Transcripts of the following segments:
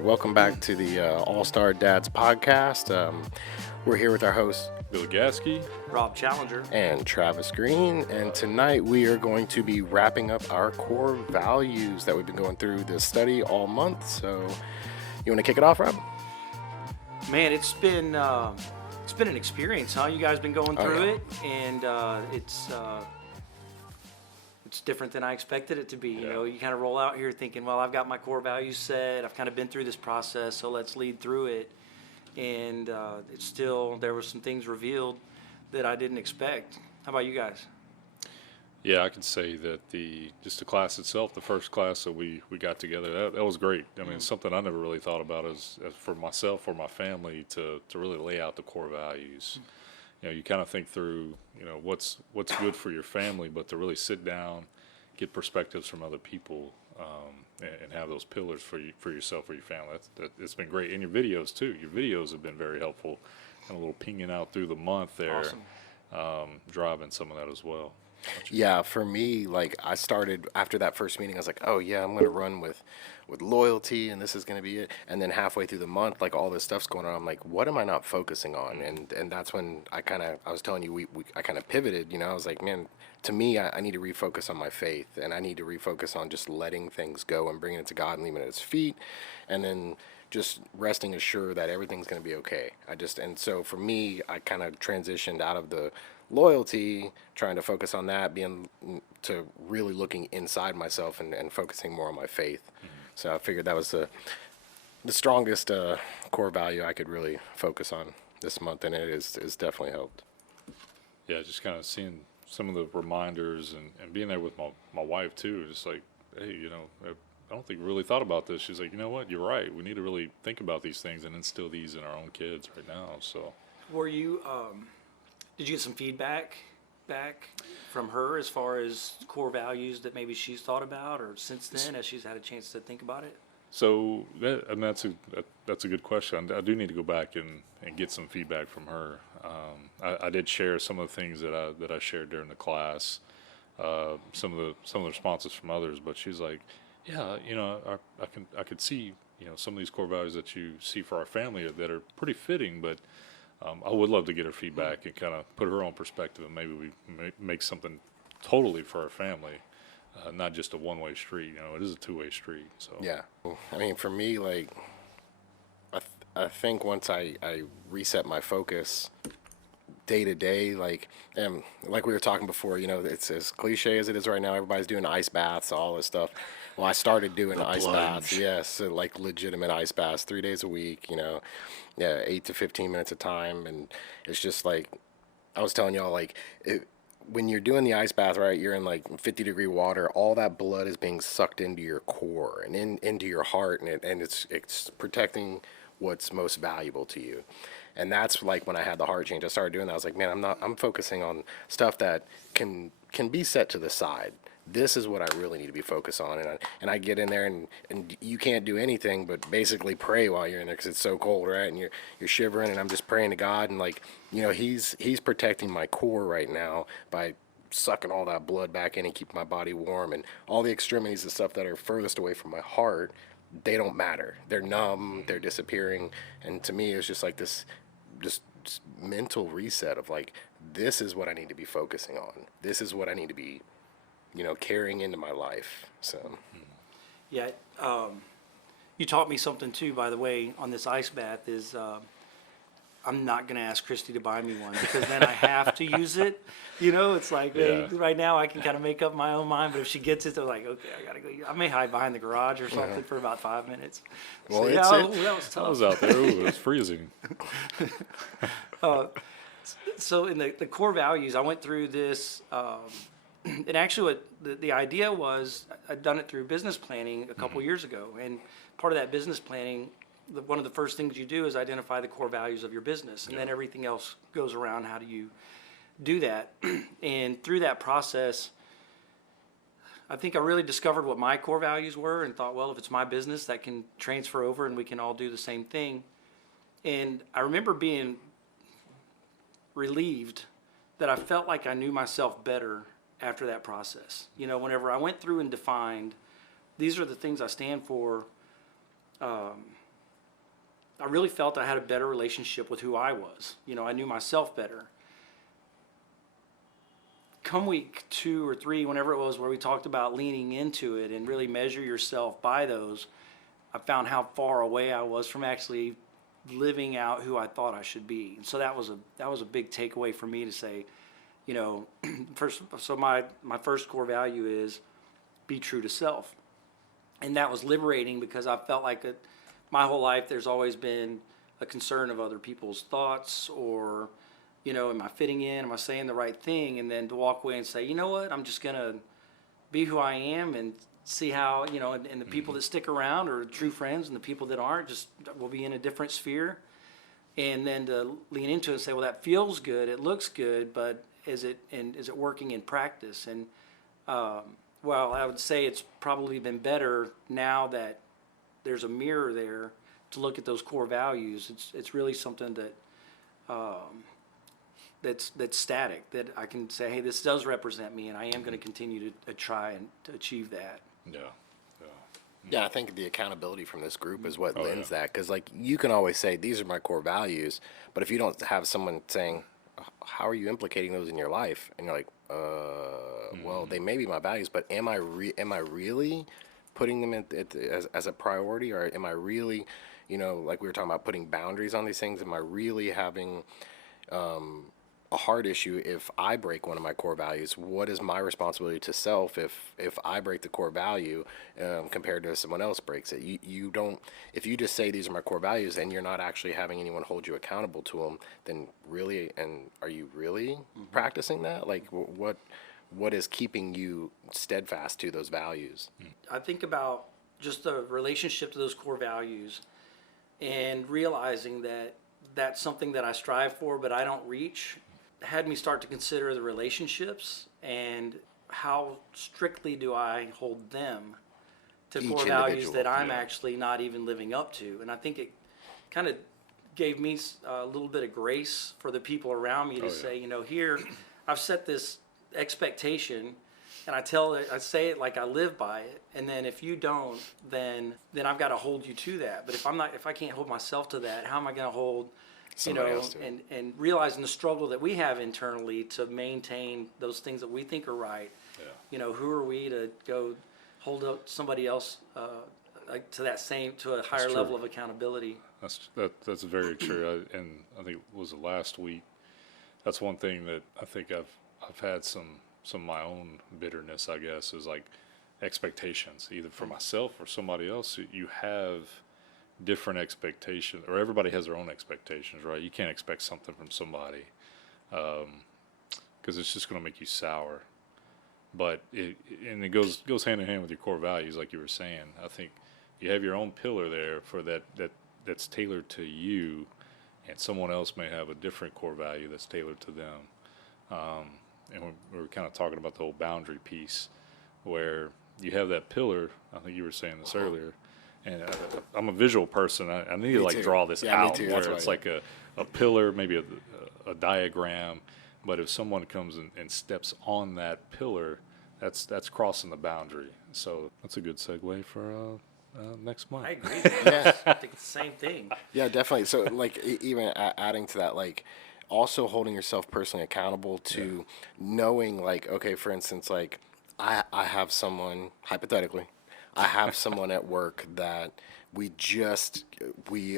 Welcome back to the All-Star Dads podcast. We're here with our hosts, Bill Gasky, Rob Challenger, and Travis Green, and tonight we are going to be wrapping up our core values that we've been going through this study all month. So, you want to kick it off, Rob? Man, it's been an experience, huh? You guys been going through it, and it's different than I expected it to be. You know, you kind of roll out here thinking, well, I've got my core values set. I've kind of been through this process, so let's lead through it. And it's still, there were some things revealed that I didn't expect. How about you guys? Yeah, I can say that the class itself, the first class that we got together, that was great. I mean, it's something I never really thought about as for myself or my family to really lay out the core values. You know, you kind of think through, you know, what's good for your family, but to really sit down, get perspectives from other people, and have those pillars for yourself or your family. It's been great. And your videos too. Your videos have been very helpful, and a little pinging out through the month there, driving some of that as well. Yeah, for me, like I started after that first meeting, I was like, oh yeah, I'm going to run with loyalty and this is going to be it. And then halfway through the month, like all this stuff's going on. I'm like, what am I not focusing on? And that's when I was telling you, I kind of pivoted, you know, I was like, man, to me, I need to refocus on my faith, and I need to refocus on just letting things go and bringing it to God and leaving it at his feet. And then just resting assured that everything's going to be okay. And so for me, I kind of transitioned out of the loyalty, trying to focus on that, being to really looking inside myself and focusing more on my faith. So I figured that was the strongest core value I could really focus on this month, and it's definitely helped. Yeah, just kind of seeing some of the reminders and being there with my wife too. Just like, hey, you know, I don't think we really thought about this. She's like, you know what, you're right. We need to really think about these things and instill these in our own kids right now. So, Were you, did you get some feedback back from her as far as core values that maybe she's thought about, or since then as she's had a chance to think about it? so that's a good question. I do need to go back and get some feedback from her. I did share some of the things that I shared during the class, some of the responses from others, but she's like, yeah, you know, I could see, you know, some of these core values that you see for our family that are pretty fitting, but I would love to get her feedback and kind of put her own perspective, and maybe we make something totally for our family, not just a one-way street. You know, it is a two-way street. So Yeah. I mean, for me, like, I think once I reset my focus day to day, like we were talking before, you know, it's as cliche as it is right now. Everybody's doing ice baths, all this stuff. Well, I started doing ice baths, yes, so like legitimate ice baths, 3 days a week, you know, 8 to 15 minutes a time, and it's just like I was telling y'all, like when you're doing the ice bath, right, you're in like 50-degree water. All that blood is being sucked into your core and into your heart, and it's protecting what's most valuable to you. And that's like when I had the heart change. I started doing that. I was like, man, I'm focusing on stuff that can be set to the side. This is what I really need to be focused on. And I get in there, and you can't do anything but basically pray while you're in there because it's so cold, right? And you're shivering, and I'm just praying to God, and like, you know, he's protecting my core right now by sucking all that blood back in and keeping my body warm, and all the extremities and stuff that are furthest away from my heart, they don't matter. They're numb, they're disappearing. And to me, it was just like this just mental reset of like, this is what I need to be focusing on. This is what I need to be, you know, carrying into my life. So Yeah, you taught me something too, by the way, on this ice bath is I'm not going to ask Christy to buy me one because then I have to use it. You know, it's like right now I can kind of make up my own mind, but if she gets it, they're like, okay, I got to go. I may hide behind the garage or something for about 5 minutes. Well, so, that was tough. I was out there. Ooh, it was freezing. So in the core values, I went through this, and actually what the idea was, I'd done it through business planning a couple years ago, and part of that business planning, one of the first things you do is identify the core values of your business, and then everything else goes around how do you do that. And through that process, I think I really discovered what my core values were and thought, well, if it's my business, that can transfer over and we can all do the same thing. And I remember being relieved that I felt like I knew myself better after that process. You know, whenever I went through and defined, these are the things I stand for, I really felt I had a better relationship with who I was. You know, I knew myself better. Come week 2 or 3, whenever it was, where we talked about leaning into it and really measure yourself by those, I found how far away I was from actually living out who I thought I should be. And so that was a big takeaway for me to say, you know, my first core value is be true to self. And that was liberating because I felt like my whole life there's always been a concern of other people's thoughts, or, you know, am I fitting in? Am I saying the right thing? And then to walk away and say, you know what, I'm just going to be who I am and see how, you know, and the people that stick around are true friends, and the people that aren't just will be in a different sphere. And then to lean into it and say, well, that feels good, it looks good, but is it working in practice? And well, I would say it's probably been better now that there's a mirror there to look at those core values. It's really something that that's static, that I can say, hey, this does represent me, and I am going to continue to try and to achieve that. Yeah. Yeah, I think the accountability from this group is what Oh, lends yeah. that. Because, like, you can always say, these are my core values, but if you don't have someone saying, how are you implicating those in your life? And you're like, well, they may be my values, but am I really putting them as a priority? Or am I really, you know, like we were talking about putting boundaries on these things, am I really having a hard issue if I break one of my core values? What is my responsibility to self if I break the core value compared to if someone else breaks it? You don't, if you just say these are my core values and you're not actually having anyone hold you accountable to them, then really, and are you really practicing that? Like, what is keeping you steadfast to those values? I think about just the relationship to those core values and realizing that that's something that I strive for, but I don't reach, had me start to consider the relationships and how strictly do I hold them to Each core values individual, that I'm yeah. actually not even living up to. And I think it kind of gave me a little bit of grace for the people around me to yeah. say, you know, here I've set this expectation, and I say it like I live by it. And then if you don't, then I've got to hold you to that. But if I can't hold myself to that, how am I going to hold, Somebody else to it. and realizing the struggle that we have internally to maintain those things that we think are right. Yeah. You know, who are we to go hold up somebody else like to a higher true. level of accountability? That's very true. And I think it was last week. That's one thing that I think I've had some of my own bitterness, I guess, is like expectations, either for myself or somebody else. You have different expectations, or everybody has their own expectations, right? You can't expect something from somebody because it's just going to make you sour. But it goes hand in hand with your core values, like you were saying. I think you have your own pillar there for that's tailored to you, and someone else may have a different core value that's tailored to them. And we were kind of talking about the whole boundary piece, where you have that pillar. I think you were saying this earlier. And I'm a visual person. I need to Me like too. draw this Yeah, me out too. where That's it's right. like a pillar, maybe a diagram. But if someone comes and steps on that pillar, that's crossing the boundary. So that's a good segue for next month. I agree. Yeah. I think it's the same thing. Yeah, definitely. So, like, even adding to that, like, also holding yourself personally accountable to knowing, like, okay, for instance, like, I have someone, hypothetically, I have someone at work that we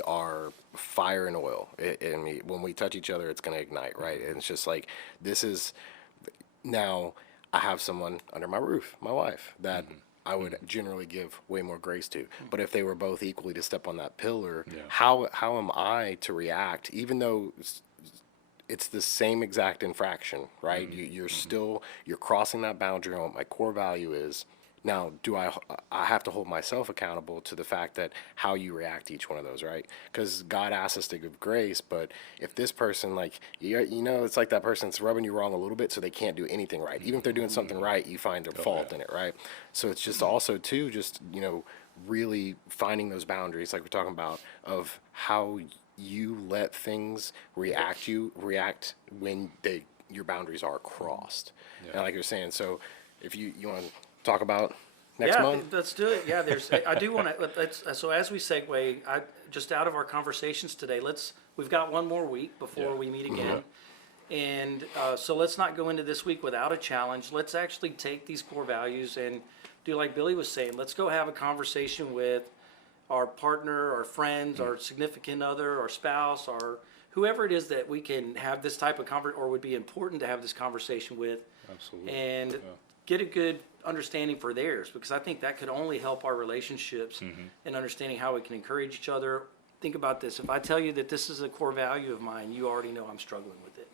are fire and oil. And when we touch each other, it's going to ignite, right? And it's just like, now I have someone under my roof, my wife, that I would generally give way more grace to. But if they were both equally to step on that pillar, Yeah. how am I to react, even though it's the same exact infraction, right? You're crossing that boundary on what my core value is. Now, I have to hold myself accountable to the fact that how you react to each one of those, right? Because God asks us to give grace, but if this person, like, it's like that person's rubbing you wrong a little bit, so they can't do anything right. Even if they're doing something right, you find a fault in it, right? So it's just also, too, just, really finding those boundaries, like we're talking about, of how you let things react when your boundaries are crossed. And like you're saying, so if you want to talk about next Yeah, month? let's do it. Yeah, I do want to, so as we segue, just out of our conversations today, we've got one more week before Yeah. we meet again. And so let's not go into this week without a challenge. Let's actually take these core values and do like Billy was saying. Let's go have a conversation with our partner, our friends, our significant other, our spouse, our whoever it is that we can have this type of or would be important to have this conversation with, Absolutely. and get a good understanding for theirs, because I think that could only help our relationships and understanding how we can encourage each other. Think about this. If I tell you that this is a core value of mine, you already know I'm struggling with it.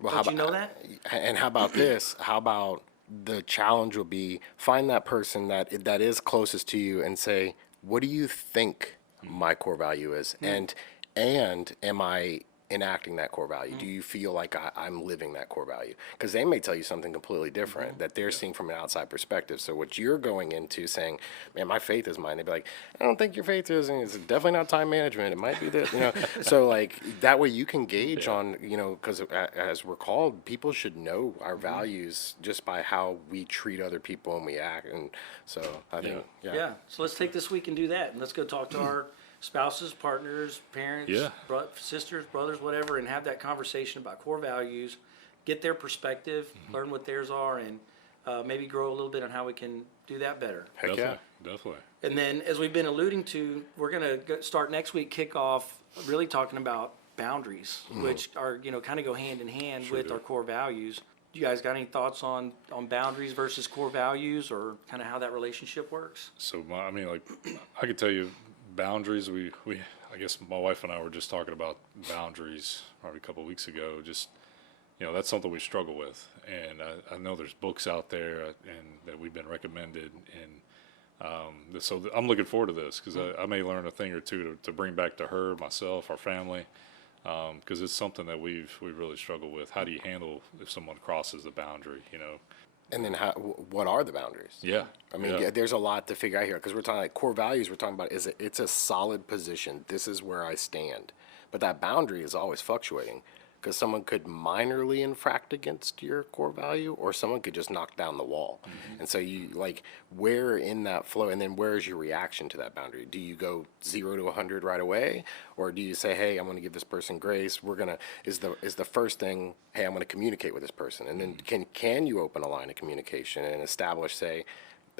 Well, Don't you know that? And how about this? How about the challenge will be find that person that is closest to you and say, what do you think my core value is? And am I enacting that core value? Do you feel like I'm living that core value? Because they may tell you something completely different that they're seeing from an outside perspective. So what you're going into saying, man, my faith is mine. They'd be like, I don't think your faith is, and it's definitely not time management. It might be this, So like that way you can gauge on, because as we're called, people should know our values just by how we treat other people and we act. And so I think, Yeah. So let's take this week and do that, and let's go talk to our spouses, partners, parents, sisters, brothers, whatever, and have that conversation about core values, get their perspective, learn what theirs are, and maybe grow a little bit on how we can do that better. Heck Definitely. And then, as we've been alluding to, we're going to start next week, kick off really talking about boundaries, which are, kind of go hand in hand with our core values. Do you guys got any thoughts on boundaries versus core values, or kind of how that relationship works? So, I could tell you, boundaries, I guess my wife and I were just talking about boundaries probably a couple of weeks ago. Just, that's something we struggle with. And I know there's books out there and that we've been recommended. And so I'm looking forward to this, because I may learn a thing or two to bring back to her, myself, our family, because it's something that we really struggle with. How do you handle if someone crosses the boundary, And then what are the boundaries? Yeah. I mean, there's a lot to figure out here, because we're talking like core values. We're talking about it's a solid position. This is where I stand. But that boundary is always fluctuating, because someone could minorly infract against your core value, or someone could just knock down the wall. And so you where in that flow, and then where is your reaction to that boundary? Do you go 0 to 100 right away, or do you say, hey, I'm going to give this person grace? Is the first thing, hey, I'm going to communicate with this person, and then can you open a line of communication and establish, say,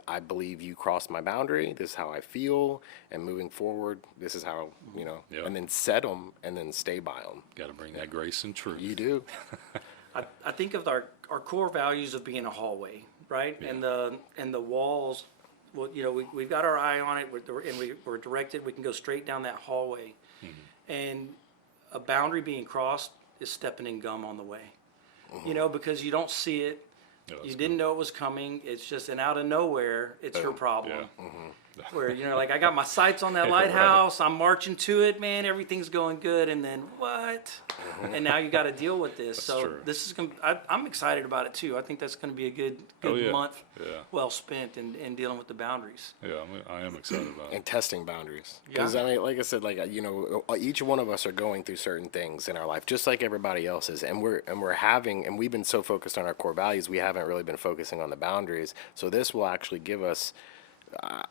I believe you crossed my boundary. This is how I feel, and moving forward, this is how and then set them, and then stay by them. Got to bring that grace and truth. You do. I think of our core values of being a hallway, right? Yeah. And the walls, well, we've got our eye on it, and we're directed. We can go straight down that hallway, and a boundary being crossed is stepping in gum on the way, because you don't see it. Yeah, you didn't know it was coming. It's just, and out of nowhere, it's her problem. Yeah. Where, I got my sights on that lighthouse. I'm marching to it, man. Everything's going good. And then what? And now you got to deal with this. That's so true. this is I'm excited about it too. I think that's going to be a good month well spent in dealing with the boundaries. Yeah, I am excited about it. And testing boundaries. Because, like I said, each one of us are going through certain things in our life, just like everybody else is. And we've been so focused on our core values, we haven't really been focusing on the boundaries. So this will actually give us,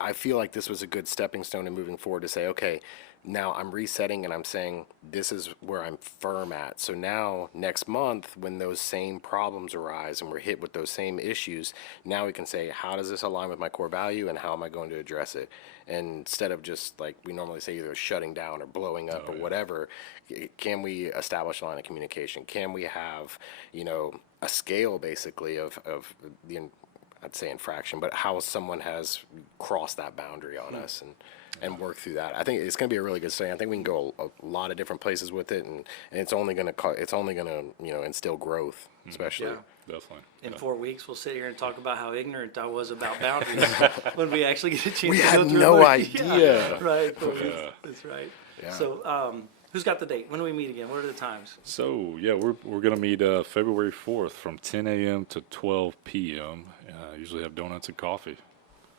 I feel like this was a good stepping stone in moving forward to say, okay, now I'm resetting and I'm saying this is where I'm firm at. So now next month, when those same problems arise and we're hit with those same issues, now we can say, how does this align with my core value, and how am I going to address it? And instead of just like we normally say, either shutting down or blowing up or whatever, can we establish a line of communication? Can we have, a scale basically of the, I'd say infraction, but how someone has crossed that boundary on us, and work through that. I think it's going to be a really good study. I think we can go a lot of different places with it, and it's only going to instill growth, especially. Yeah. Definitely. In 4 weeks, we'll sit here and talk about how ignorant I was about boundaries when we actually get a chance We to had go through no it. idea. Yeah, right. That's right. Yeah. So, who's got the date? When do we meet again? What are the times? So, we're going to meet February 4th from 10 a.m. to 12 p.m. Usually have donuts and coffee.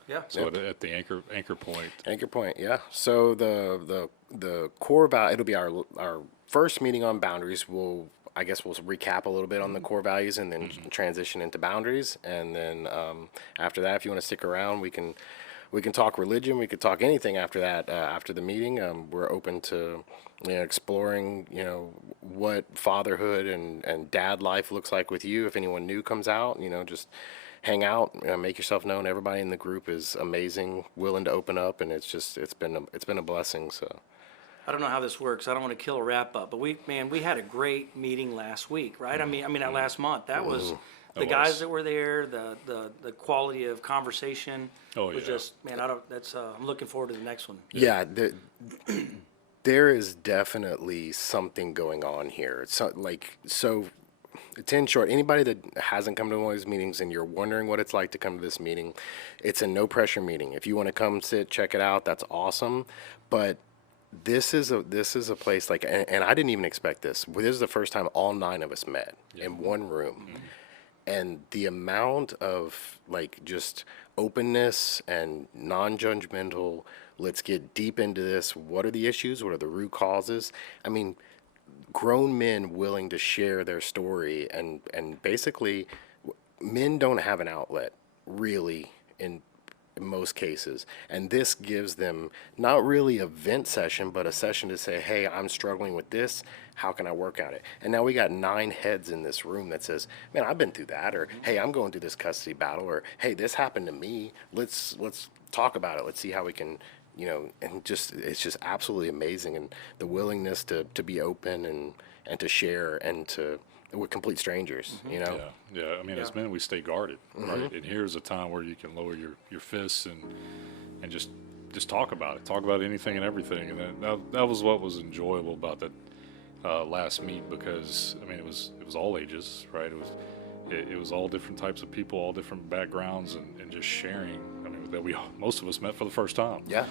Yeah. So at the anchor point. Anchor point, yeah. So the core value, it'll be our first meeting on boundaries. We'll I guess we'll recap a little bit on the core values and then transition into boundaries. And then after that, if you want to stick around, we can talk religion. We could talk anything after that. After the meeting, we're open to exploring what fatherhood and dad life looks like with you. If anyone new comes out, just hang out, make yourself known. Everybody in the group is amazing, willing to open up, and it's been a blessing. So. I don't know how this works. I don't want to kill a wrap up, but we had a great meeting last week, right? I mean that last month. That was the guys that were there, the quality of conversation was just, man, I'm looking forward to the next one. Yeah, there is definitely something going on here. So it's in short, anybody that hasn't come to one of these meetings and you're wondering what it's like to come to this meeting, it's a no pressure meeting. If you want to come sit, check it out, that's awesome. But this is a place and I didn't even expect this. This is the first time all 9 of us met in one room. And the amount of just openness and non-judgmental, let's get deep into this. What are the issues? What are the root causes? I mean, grown men willing to share their story, and basically men don't have an outlet really in most cases, and this gives them not really a vent session, but a session to say, hey, I'm struggling with this, how can I work on it? And now we got 9 heads in this room that says, man, I've been through that, or hey, I'm going through this custody battle, or hey, this happened to me, let's talk about it, let's see how we can, and it's just absolutely amazing. And the willingness to be open and to share, and we're complete strangers, Yeah. I mean, as men, we stay guarded, right? And here's a time where you can lower your fists and just talk about it. Talk about anything and everything. And that was what was enjoyable about that last meet, because I mean, it was all ages, right? It was all different types of people, all different backgrounds, and just sharing. I mean, that most of us met for the first time. Yeah.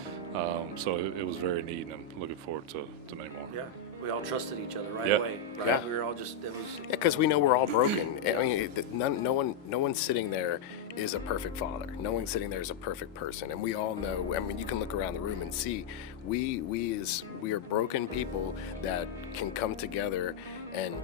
So it was very neat, and I'm looking forward to many more. Yeah. We all trusted each other right Yeah. away, right? Yeah. We were all just, it was. Yeah, because we know we're all broken. I mean, no one sitting there is a perfect father. No one sitting there is a perfect person, and we all know. I mean, you can look around the room and see we are broken people that can come together and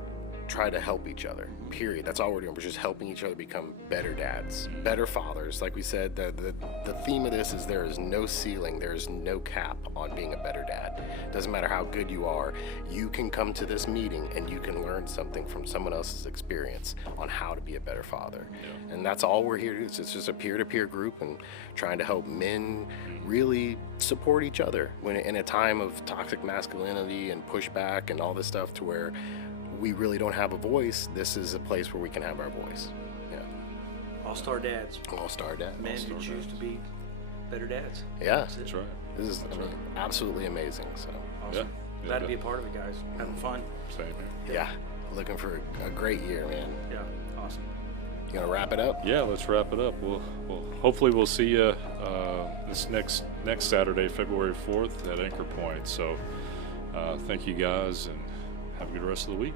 try to help each other, period. That's all we're doing. We're just helping each other become better dads, better fathers. Like we said, the theme of this is there is no ceiling, there is no cap on being a better dad. Doesn't matter how good you are, you can come to this meeting and you can learn something from someone else's experience on how to be a better father. And that's all we're here to do. It's just a peer-to-peer group and trying to help men really support each other when in a time of toxic masculinity and pushback and all this stuff, to where we really don't have a voice. This is a place where we can have our voice. Yeah. All-star dads. All-star dad. Men who choose to be better dads. Yeah. That's right. This is absolutely amazing. So Awesome. Yeah. Glad to be a part of it, guys. Having fun. Same here. yeah, looking for a great year, man. Yeah. Awesome. You gonna wrap it up? Yeah, let's wrap it up. We'll hopefully we'll see you this next Saturday, February 4th at Anchor Point. So thank you guys, and have a good rest of the week.